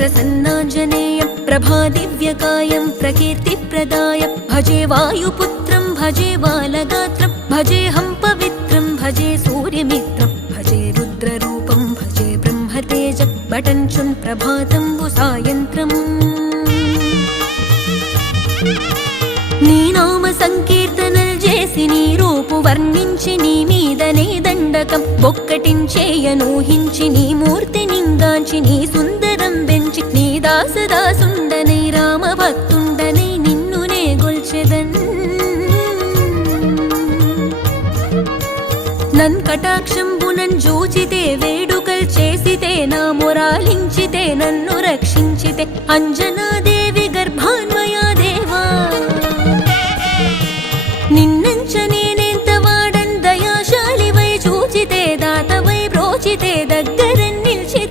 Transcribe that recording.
प्रसन्नाञ्जनेयं प्रभादिव्यकायं प्रकीर्तिप्रदाय भजे वायुपुत्रं भजे बालगात्रं भजेऽहं पवित्रं भजे सूर्यमित्रं भजे रुद्ररूपं भजे ब्रह्मतेज बटञ्चुन् प्रभातं सायन्त्रम् నీ నామ సంకీర్తనలు చేసి నీ రూపు వర్ణించి నీ మీదనే దండకం ఒక్కటించేయనూహించి నీ మూర్తి నింగాంచి నీ సుందరం పెంచి నీ దాసదాసుండనై రామభక్తుండనై నిన్నునే గొల్చెదన్ నన్ కటాక్షంబునన్ జూచితే వేడుకల్ చేసితే నా మొరాలించితే నన్ను రక్షించితే అంజనాది